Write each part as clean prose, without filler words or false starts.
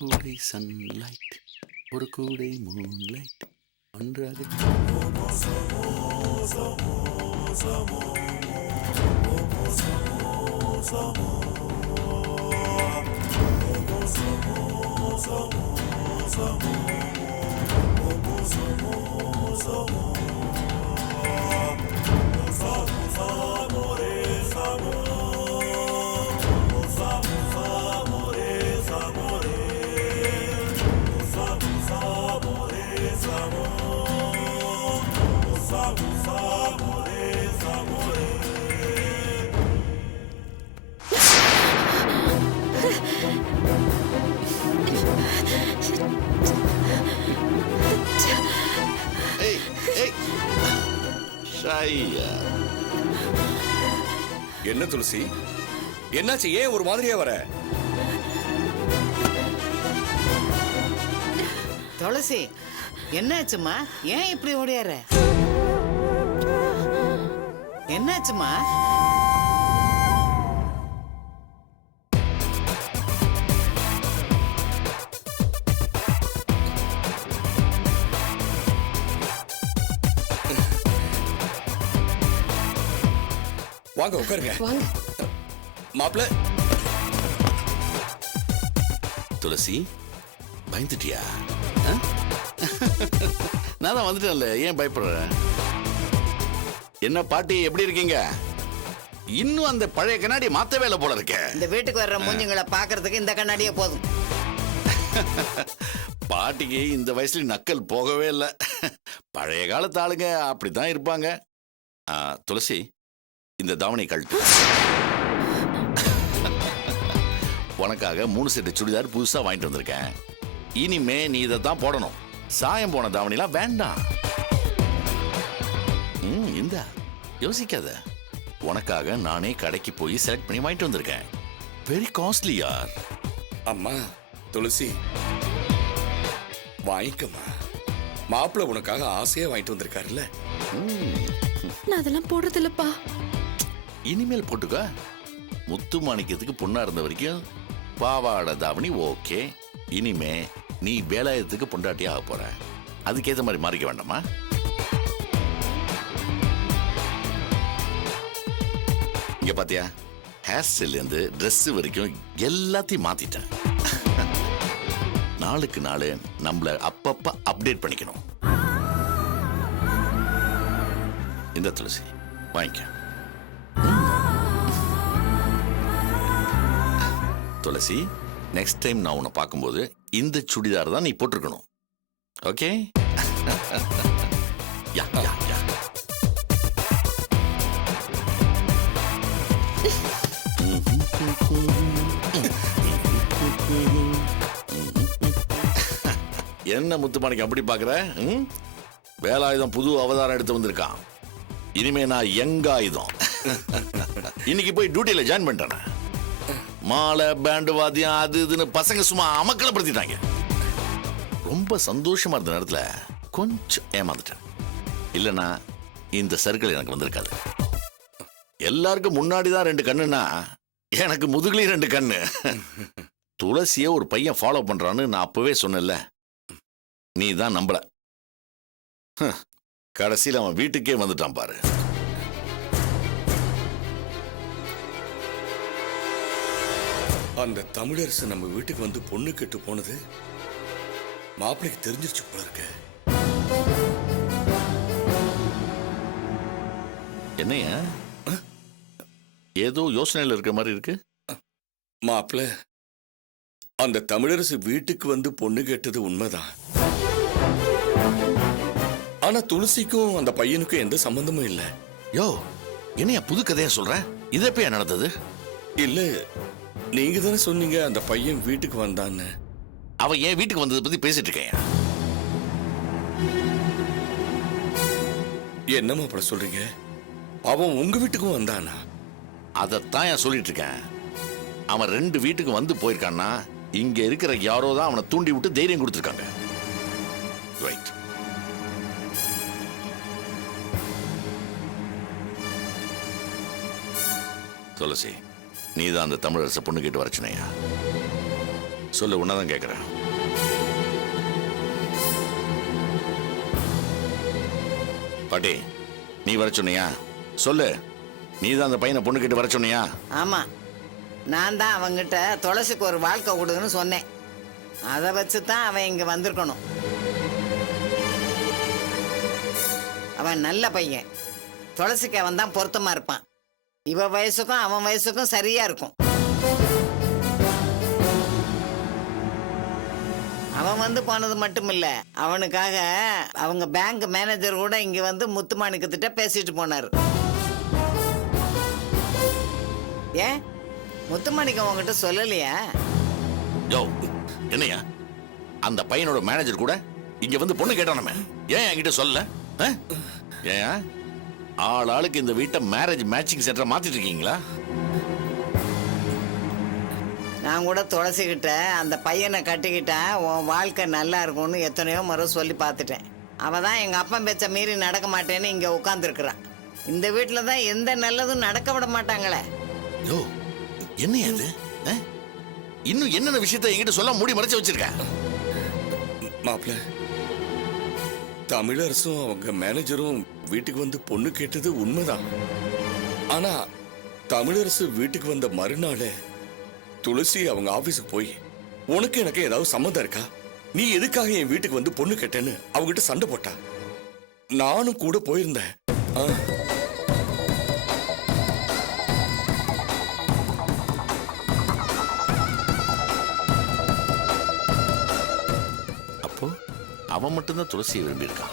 கூடை சன்லைட், ஒரு கூடை மூன்லைட், ஒன்றாக ஏய் ஏய் ஷையா. என்ன துளசி, என்னாச்சு? ஏன் ஒரு மாதிரியா வர? துளசி, என்னாச்சுமா? ஏன் இப்படி ஓடியார? என்னாச்சுமா? வாங்க உட்காருங்க. வாங்க. மாப்பிள்ள. துளசி, பயந்துட்டியா? நான் தான் வந்துட்டேன்ல, ஏன் பயப்படுற? என்ன பாட்டி, எப்படி இருக்கீங்க? இன்னும் அந்த பழைய கண்ணாடி மாத்தவே இல்லை போல இருக்க. இந்த வீட்டுக்கு வர்ற மூஞ்சுங்களை பாக்குறதுக்கு இந்த கண்ணாடியே போதும். பாட்டிக்கு இந்த வயசுல நக்கல் போகவே இல்லை. பழைய காலத்து ஆளுங்க அப்படித்தான் இருப்பாங்க. துளசி, இந்த தாவணி கழட்டு. உனக்காக 3 செட்டு சுடிதார் புதுசா வாங்கிட்டு வந்திருக்கேன். இனிமே நீ இதை தான் போடணும். சாயம் போன தாவணிலாம் வேண்டாம். இந்த யோசிக்காத. உனக்காக நானே கடைக்கு போய் செலக்ட் பண்ணி வாங்கிட்டு வந்திருக்கேன். வெரி காஸ்ட்லி யார். அம்மா துளசி, வாங்கிக்கம்மா. மாப்பிள்ள உனக்காக ஆசையா வாங்கிட்டு வந்திருக்காருல்ல. நான் அதெல்லாம் போடுறது இல்லப்பா. இனிமேல் போட்டுக்க. முத்து மாணிக்கத்துக்கு பொண்ணா இருந்த வரைக்கும் பாவாடை தாவணி ஓகே. இனிமே நீ வேலாயத்துக்கு பொண்டாட்டியா ஆக போற. அதுக்கேற்ற மாதிரி மாறிக்க வேண்டாமா? இங்க பாத்தியா, ஹேர் ஸ்டைல்ல இருந்து ட்ரெஸ் வரைக்கும் எல்லாத்தையும் மாத்திட்டேன். நாளுக்கு நாள் நம்மள அப்பப்ப அப்டேட் பண்ணிக்கணும். இந்த துளசி வாங்கிக்க. துளசி, நெக்ஸ்ட் டைம் நான் உன்னை பார்க்கும்போது இந்த சுடிதார் தான் நீ போட்டிருக்கணும். ஓகே? யா யா யா. என்ன முத்துமாணிக்கம் அப்படி பாக்குற? வேலாயுதம் புது அவதாரம் எடுத்து வந்திருக்கான். இனிமே நான் யங் ஆயுதம். இன்னைக்கு போய் டியூட்டியில ஜாயின் பண்ணிட்டேன். மாலை பேண்டு வாத்தியம் அது இதுன்னு பசங்க சும்மா அமக்கலப்படுத்திட்டாங்க. ரொம்ப சந்தோஷமா இருந்த நேரத்துல கொஞ்சம் ஏமாந்துட்டேன். இல்லைன்னா இந்த சர்க்கிள் எனக்கு வந்திருக்காது. எல்லாருக்கும் முன்னாடி தான் 2 கண்ணுன்னா எனக்கு முதுகுலையும் 2 கண்ணு. துளசிய ஒரு பையன் ஃபாலோ பண்றான்னு நான் அப்பவே சொன்னேன்ல, நீ தான் நம்பல. கடைசியில் அவன் வீட்டுக்கே வந்துட்டான் பாரு. அந்த தமிழரசு நம்ம வீட்டுக்கு வந்து பொண்ணு கெட்டு போனது மாப்பிள்ளைக்கு தெரிஞ்சிருச்சு போல இருக்கு. என்னையா ஏதோ யோசனையில் இருக்கிற மாதிரி இருக்கு? மாப்பிள்ள, அந்த தமிழரசு வீட்டுக்கு வந்து பொண்ணு கேட்டது உண்மைதான். ஆனா துளசிக்கும் அந்த பையனுக்கும் எந்த சம்பந்தமும் இல்ல. யோ, என்னையா புது கதையா சொல்ற? இது எப்ப நடந்தது? இல்ல, நீங்க தானே சொன்னீங்க அந்த பையன் வீட்டுக்கு வந்தான்னு. அவன் ஏன் வீட்டுக்கு வந்ததை பத்தி பேசிட்டு இருக்கேன். என்ன மாப்பிள்ள சொல்றீங்க? அவன் உங்க வீட்டுக்கும் வந்தானா? அதைத்தான் ஏன் சொல்லிட்டு இருக்கேன். அவன் 2 வீட்டுக்கு வந்து போயிருக்கான்னா இங்க இருக்கிற யாரோ தான் அவனை தூண்டி விட்டு தைரியம் கொடுத்துருக்காங்க. ரைட். துளசி, நீ தான் அந்த தமிழரச பொண்ணு கேட்டு வரச்சுனையா? சொல்லு, உன்னதான் கேட்குறேன். பாட்டி, நீ வர சொன்னியா? சொல்லு, நீ தான் அந்த பையனை பொண்ணு கிட்ட வர சொன்னியா? ஆமா, நான் தான் அவங்கிட்ட துளசிக்கு ஒரு வாழ்க்கை கொடுங்கன்னு சொன்னேன். அதை வச்சு தான் அவன் இங்க வந்திருக்கணும். அவன் நல்ல பையன். துளசிக்கு அவன் தான் பொருத்தமா இருப்பான். இவ வயசுக்கும் அவன் வயசுக்கும் சரியா இருக்கும். அவன் வந்து போனது மட்டும் இல்ல, அவனுக்காக அவங்க பேங்க் மேனேஜர் கூட இங்க வந்து முத்துமாணிக்கத்திட்ட பேசிட்டு போனாரு. ஏன் முத்துமாணிக்கம் உங்ககிட்ட சொல்லலையா? யோ, என்னையா அந்த பையனோட மேனேஜர் கூட இங்க வந்து பொண்ணு கேட்டானமே, ஏன் என்கிட்ட சொல்லல? ஏன் ஆளுக்கு இந்த வீட்டை மேரேஜ் மேட்சிங் சென்டரை மாத்திட்டு இருக்கீங்களா? நான் கூட துளசிக்கிட்ட அந்த பையனை கட்டிக்கிட்டா உன் வாழ்க்கை நல்லா இருக்கும்னு எத்தனையோ முறை சொல்லி பார்த்துட்டேன். அவ தான் எங்க அப்பா பேச்ச மீறி நடக்க மாட்டேன்னு இங்க உட்காந்துருக்குறான். இந்த வீட்டுல தான் எந்த நல்லதும் நடக்க விட மாட்டாங்களே. யோ, என்ன அது? இன்னும் என்னென்ன விஷயத்தை என்கிட்ட சொல்ல மூடி மறைச்சு வச்சிருக்க? மாப்பிள்ள, தமிழரசும் அவங்க மேனேஜரும் வீட்டுக்கு வந்து பொண்ணு கேட்டது உண்மைதான். ஆனா தமிழரசு வீட்டுக்கு வந்த மறுநாள் துளசி அவங்க ஆபீஸுக்கு போய், உனக்கு எனக்கு ஏதாவது சம்மந்தம் இருக்கா, நீ எதுக்காக என் வீட்டுக்கு வந்து பொண்ணு கேட்டேன்னு அவகிட்ட சண்டை போட்டா. நானும் கூட போயிருந்தேன். அப்போ அவன் மட்டும்தான் துளசியை விரும்பி இருக்கான்.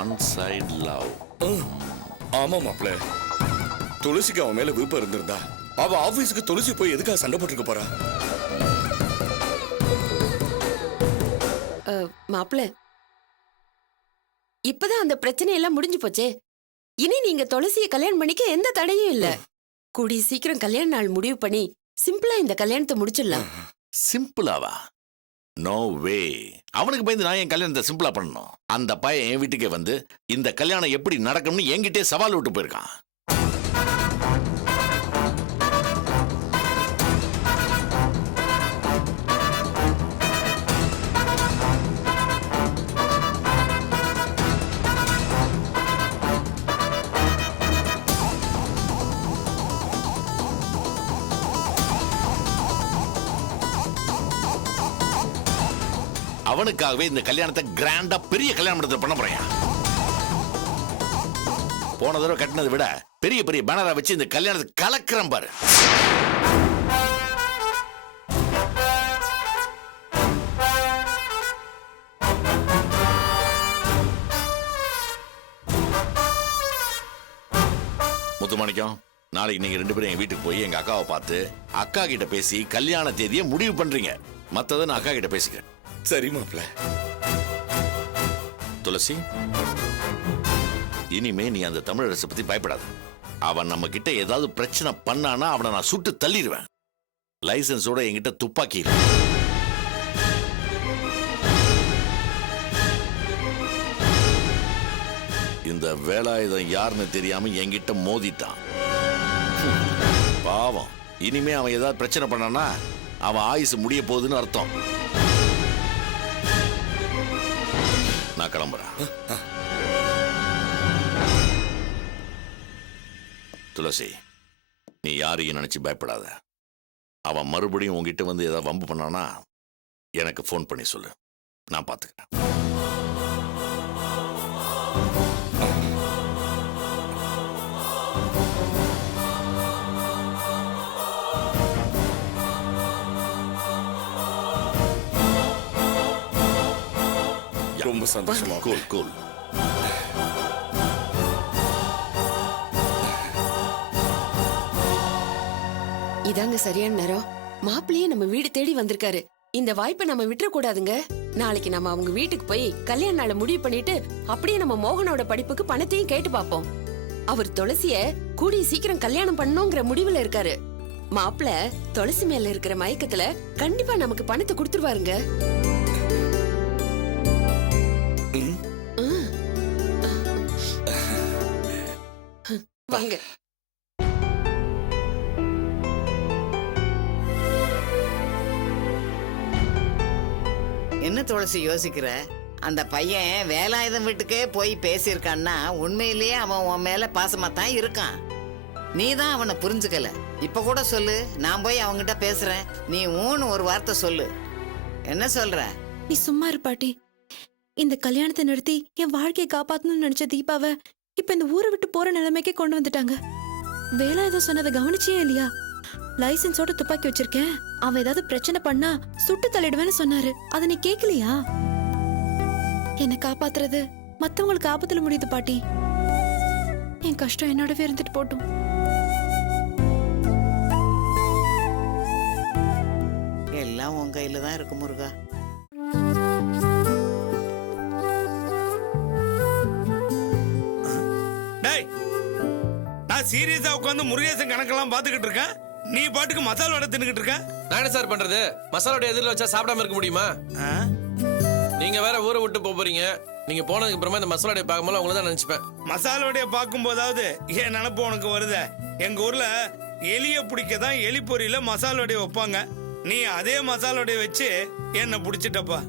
One side love. ஆமா மாப்பிள்ள, துளசிக்கு அவன் மேல விருப்பம் இருந்திருந்தா அவ ஆபீஸுக்கு துளசி போய் எதுக்காக சண்டை போட்டுக்க போறா? மாப்பிள்ள, இப்பதான் அந்த பிரச்சனை எல்லாம் முடிஞ்சு போச்சே. இனி நீங்க துளசியை கல்யாணம் பண்ணிக்க எந்த தடையும் இல்ல. கூடிய சீக்கிரம் கல்யாண நாள் முடிவு பண்ணி சிம்பிளா இந்த கல்யாணத்தை முடிச்சிடலாம். சிம்பிளாவா? No way. அவனுக்கு பயந்து நான் என் கல்யாணத்தை சிம்பிளா பண்ணணும். அந்த பையன் என் வீட்டுக்கே வந்து இந்த கல்யாணம் எப்படி நடக்கும்னு என்கிட்டே சவால் விட்டு போயிருக்கான். அவனுக்காகவே இந்த கல்யாணத்தை கிராண்டா பெரிய கல்யாண மண்டபத்தில் பண்ண போறேன். போன தடவை கட்டினதை விட பெரிய பெரிய பேனரா வச்சு இந்த கல்யாணத்தை கலக்கிறேன் பாரு. முத்துமாணிக்கம், நாளைக்கு நீங்க 2 பேரும் என் வீட்டுக்கு போய் எங்க அக்காவை பார்த்து அக்கா கிட்ட பேசி கல்யாண தேதியை முடிவு பண்றீங்க. மத்ததை நான் அக்கா கிட்ட பேசிக்கிறேன். சரி மாப்பிள்ள. துளசி, இனிமே நீ அந்த தமிழரசை பத்தி பயப்படாத. அவன் நம்ம கிட்ட ஏதாவது பிரச்சனை பண்ணானா அவனை நான் சுட்டு தள்ளிடுவேன். லைசன்ஸோட என்கிட்ட துப்பாக்கி. இந்த வேலாயுதம் யாருன்னு தெரியாம என்கிட்ட மோதிட்டான். பாவம், இனிமே அவன் ஏதாவது பிரச்சனை பண்ணானா அவன் ஆயுசு முடிய போகுதுன்னு அர்த்தம். நான் கிளம்புறேன். துளசி, நீ யாரையும் நினைச்சு பயப்படாத. அவன் மறுபடியும் உங்ககிட்ட வந்து ஏதாவது வம்பு பண்ணானா எனக்கு ஃபோன் பண்ணி சொல்லு, நான் பார்த்துக்கிறேன். ரொம்ப சந்தோஷமா. Cool cool. இதாங்க சரியான நேரம். மாப்பிள்ளையே நம்ம வீடு தேடி வந்திருக்காரு. இந்த வாய்ப்பை நம்ம விட்டுற கூடாதுங்க. நாளைக்கு நம்ம அவங்க வீட்டுக்கு போய் கல்யாண நாளை முடிவு பண்ணிட்டு அப்படியே நம்ம மோகனோட படிப்புக்கு பணத்தையும் கேட்டு பாப்போம். அவர் துளசிய கூடிய சீக்கிரம் கல்யாணம் பண்ணணுங்கிற முடிவுல இருக்காரு. மாப்பிள்ள துளசி மேல இருக்கிற மயக்கத்துல கண்டிப்பா நமக்கு பணத்தை கொடுத்துருவாருங்க. வாங்க. என்ன துளசி யோசிக்கிற? அந்த பையன் வேலாயுதம் வீட்டுக்கே போய் பேசியிருக்கான்னா உண்மையிலேயே அவன் உன் மேல பாசமா தான் இருக்கான். நீ தான் அவனை புரிஞ்சுக்கல. இப்ப கூட சொல்லு, நான் போய் அவங்கிட்ட பேசுறேன், நீ ஊன்னு ஒரு வார்த்தை சொல்லு. என்ன சொல்ற? நீ சும்மா இரு பாட்டி. இந்த கல்யாணத்தை நிறுத்தி என் வாழ்க்கையை காப்பாத்தணும்னு நினைச்ச தீபாவை இப்ப இந்த ஊரை விட்டு போற நிலைமைக்கே கொண்டு வந்துட்டாங்க. வேலை ஏதோ சொன்னதை கவனிச்சே இல்லையா? லைசன்ஸோட துப்பாக்கி வச்சிருக்கேன், அவன் ஏதாவது பிரச்சனை பண்ணா சுட்டு தள்ளிடுவேன்னு சொன்னாரு. அதை நீ கேக்கலையா? என்னை காப்பாத்துறது மத்தவங்களுக்கு ஆபத்துல முடியுது பாட்டி. என் கஷ்டம் என்னோடவே இருந்துட்டு போட்டும். எல்லாம் உன் கையில தான் இருக்கு முருகா. டேய், நான் சீரியஸா உட்காந்து முருகேசன் கணக்கெல்லாம் பாத்துக்கிட்டு இருக்கேன். நீ பாட்டுக்கு மசாலா வடை தின்னுக்கிட்டு இருக்க. நான் என்ன சார் பண்றது? மசாலோட எதிரில் வச்சா சாப்பிடாம இருக்க முடியுமா? நீங்க வேற ஊரை விட்டு போறீங்க. நீங்க போனதுக்கு அப்புறமா இந்த மசாலோடைய பார்க்கும்போது உங்களை தான் நினைச்சுப்பேன். மசாலா வடையை பார்க்கும் போதாவது என் நினப்பு உனக்கு வருது. எங்க ஊர்ல எலிய பிடிக்க தான் எலி பொரியில மசாலா வடையை வைப்பாங்க. நீ அதே மசாலா வடையை வச்சு என்ன பிடிச்சிட்டப்பா.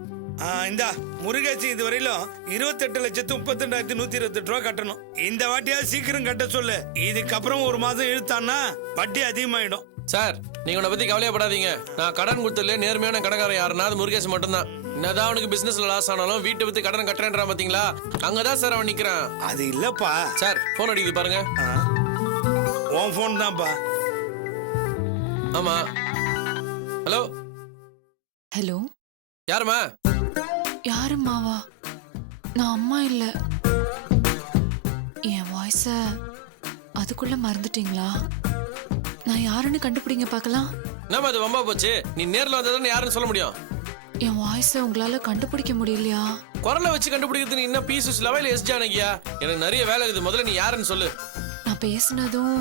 இந்தா முருகேசி, இதுவரையிலும் 28,32,128 ரூபா கட்டணும். இந்த வாட்டியாவது சீக்கிரம் கட்ட சொல்லு. இதுக்கப்புறம் ஒரு மாசம் இழுத்தான்னா வட்டி அதிகமாயிடும். சார், நீங்க உன்னை பத்தி கவலையப்படாதீங்க. நான் கடன் கொடுத்ததுல நேர்மையான கடைக்காரன் யாருன்னா அது முருகேசன் மட்டும்தான். என்னதான் அவனுக்கு பிசினஸ்ல லாஸ் ஆனாலும் வீட்டை வித்து கடன் கட்டுறேன்றான் பாத்தீங்களா? அங்கதான் சார் அவன் நிக்கிறான். அது இல்லப்பா. சார், போன் அடிக்குது பாருங்க. உன் போன் தான்ப்பா. ஆமா. ஹலோ ஹலோ, யாருமா? யாரும்மாவா? நான் அம்மா இல்ல. என் வாய்ஸ அதுக்குள்ள மறந்துட்டீங்களா? நான் யாருன்னு கண்டுபிடிங்க பார்க்கலாம். என்னம்மா அது வம்பா போச்சு? நீ நேர்ல வந்ததுன்னு யாருன்னு சொல்ல முடியும்? என் வாய்ஸ உங்களால கண்டுபிடிக்க முடியலையா? குரலை வச்சு கண்டுபிடிக்கிறது நீ என்ன பீசஸ் லெவல் எஸ் ஜானகியா? எனக்கு நிறைய வேலை இருக்குது. முதல்ல நீ யாருன்னு சொல்லு. நான் பேசினதும்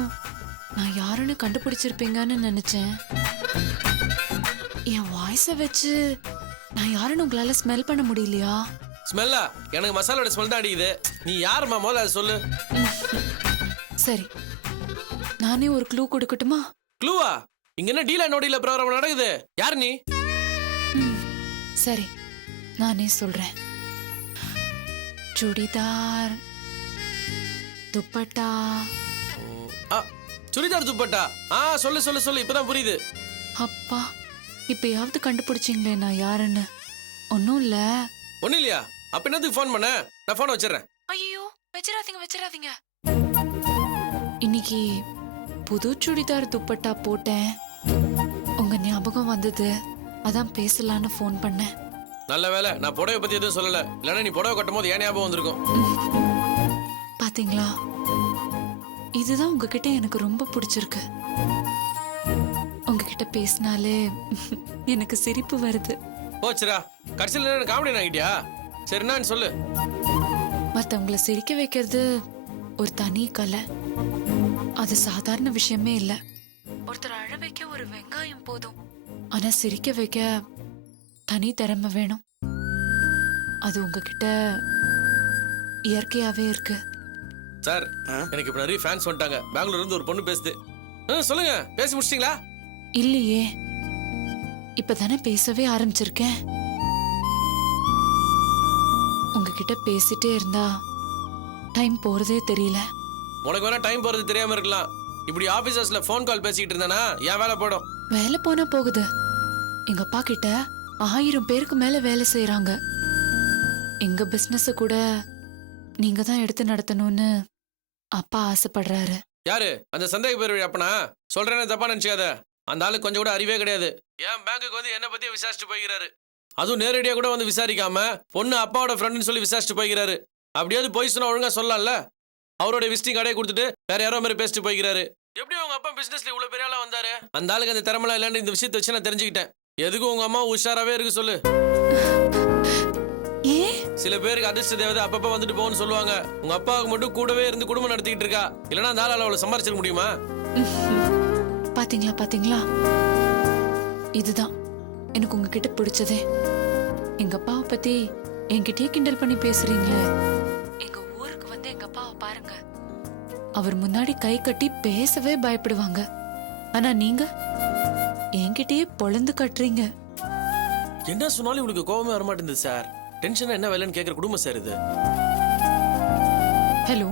நான் யாருன்னு கண்டுபிடிச்சிருப்பீங்கன்னு நினைச்சேன். என் வாய்ஸ வச்சு நான் யாருன்னு உங்களால ஸ்மெல் பண்ண முடியலையா? ஸ்மெல்லா? எனக்கு மசாலோட ஸ்மெல் தான் அடிக்குது. நீ யாருமா முதல்ல அதை சொல்லு. சரி, நானே ஒரு க்ளூ கொடுக்கட்டுமா? க்ளூவா? இங்க என்ன டீலா நோடியில ப்ரோகிராம் நடக்குது? யார் நீ? சரி, நானே சொல்றேன். சுடிதார், துப்பட்டா. சுடிதார் துப்பட்டா. சொல்லு சொல்லு சொல்லு, இப்பதான் புரியுது. அப்பா, இப்பயாவது கண்டுபிடிச்சிங்களே நான் யாருன்னு? ஒன்னும் இல்ல. ஒண்ணு இல்லையா? அப்ப என்னதுக்கு ஃபோன் பண்ண? நான் போன் வச்சிடறேன். ஐயோ, வச்சிராதீங்க. இன்னைக்கு புது சுடிதார் துப்பட்டா போட்டேன். உங்க ஞாபகம் வந்தது, அதான் பேசலான்னு ஃபோன் பண்ணேன். நல்ல வேலை நான் புடவை பத்தி எதுவும் சொல்லல. இல்லைன்னா நீ புடவை கட்டும் போது ஏன் ஞாபகம் வந்திருக்கும். பாத்தீங்களா, இதுதான் உங்ககிட்ட எனக்கு ரொம்ப பிடிச்சிருக்கு. உங்ககிட்ட பேசினாலே எனக்கு சிரிப்பு வருது. போச்சுரா, கடைசியில் காமெடி ஆகிட்டியா? சரி, நான் சொல்லு. மத்தவங்களை சிரிக்க வைக்கிறது ஒரு தனி கலை. அது சாதாரண விஷயமே இல்ல. ஒருத்தர் அழ வைக்க ஒரு வெங்காயம் போதும், ஆனா சிரிக்க வைக்க தனி திறமை வேணும். அது உங்ககிட்ட இயற்கையாவே இருக்கு. சார், எனக்கு இப்ப நிறைய ஃபேன்ஸ் வந்துட்டாங்க. பெங்களூர்ல இருந்து ஒரு பொண்ணு பேசுது. சொல்லுங்க, பேசி முடிச்சிட்டீங்களா? இல்லையே, இப்பதானே பேசவே ஆரம்பிச்சிருக்கேன். உங்ககிட்ட பேசிட்டே இருந்தா டைம் போறதே தெரியல. உனக்கு வேணா டைம் போறது தெரியாம இருக்கலாம். இப்படி ஆபீசர்ஸ்ல போன் கால் பேசிக்கிட்டு இருந்தானா என் வேலை போடும். வேலை போனா போகுது. எங்க அப்பா கிட்ட 1000 பேருக்கு மேல வேலை செய்யறாங்க. எங்க பிசினஸ் கூட நீங்க தான் எடுத்து நடத்தணும்னு அப்பா ஆசைப்படுறாரு. யாரு அந்த சந்தேக பேர் அப்பனா? சொல்றேன்னு தப்பா நினைச்சாத. அந்த ஆளு கொஞ்சம் கூட அறிவே கிடையாது. என் பேங்குக்கு வந்து என்ன பத்தி விசாரிச்சுட்டு போய்கிறாரு. அதுவும் நேரடியா கூட வந்து விசாரிக்காம பொண்ணு அப்பாவோட ஃப்ரெண்டுன்னு சொல்லி விசாரிச்சுட்டு போய்கிறாரு. அப்படியாவது போய் சொன்னா ஒழுங்கா சொல்லலாம்ல. அவரோட விசிட்டிங் கடையை கொடுத்துட்டு வேற யாரோ மாதிரி பேசிட்டு போய்கிறாரு. எப்படி உங்க அப்பா பிசினஸ்ல இவ்வளவு பெரிய ஆளா வந்தாரு? அந்த ஆளுக்கு அந்த திறமலாம் இல்லைன்னு இந்த விஷயத்தை வச்சு நான் தெரிஞ்சுக்கிட்டேன். எதுக்கும் உங்க அம்மா உஷாராவே இருக்கு சொல்லு. சில பேருக்கு அதிர்ஷ்ட தேவதை அப்பப்ப வந்துட்டு போன்னு சொல்லுவாங்க. உங்க அப்பாவுக்கு மட்டும் கூடவே இருந்து குடும்பம் நடத்திக்கிட்டு இருக்கா. இல்லைன்னா அந்த ஆளால அவளை சம்பாரிச்சிட முடியுமா? பாத்தீங்களா, இதுதான் எனக்கு உங்ககிட்ட பிடிச்சதே. எங்க அப்பாவை பத்தி என்கிட்டயே கிண்டல் பண்ணி பேசுறீங்களே. எங்க ஊருக்கு வந்து எங்க அப்பாவை பாருங்க. அவர் முன்னாடி கை கட்டி பேசவே பயப்படுவாங்க. ஆனா நீங்க என்கிட்டயே பொழந்து கட்டுறீங்க. என்ன சொன்னாலும் இவளுக்கு கோவமே வர மாட்டேங்குது சார். டென்ஷனா என்ன வேலைன்னு கேட்குற குடும்பம் சார் இது. ஹலோ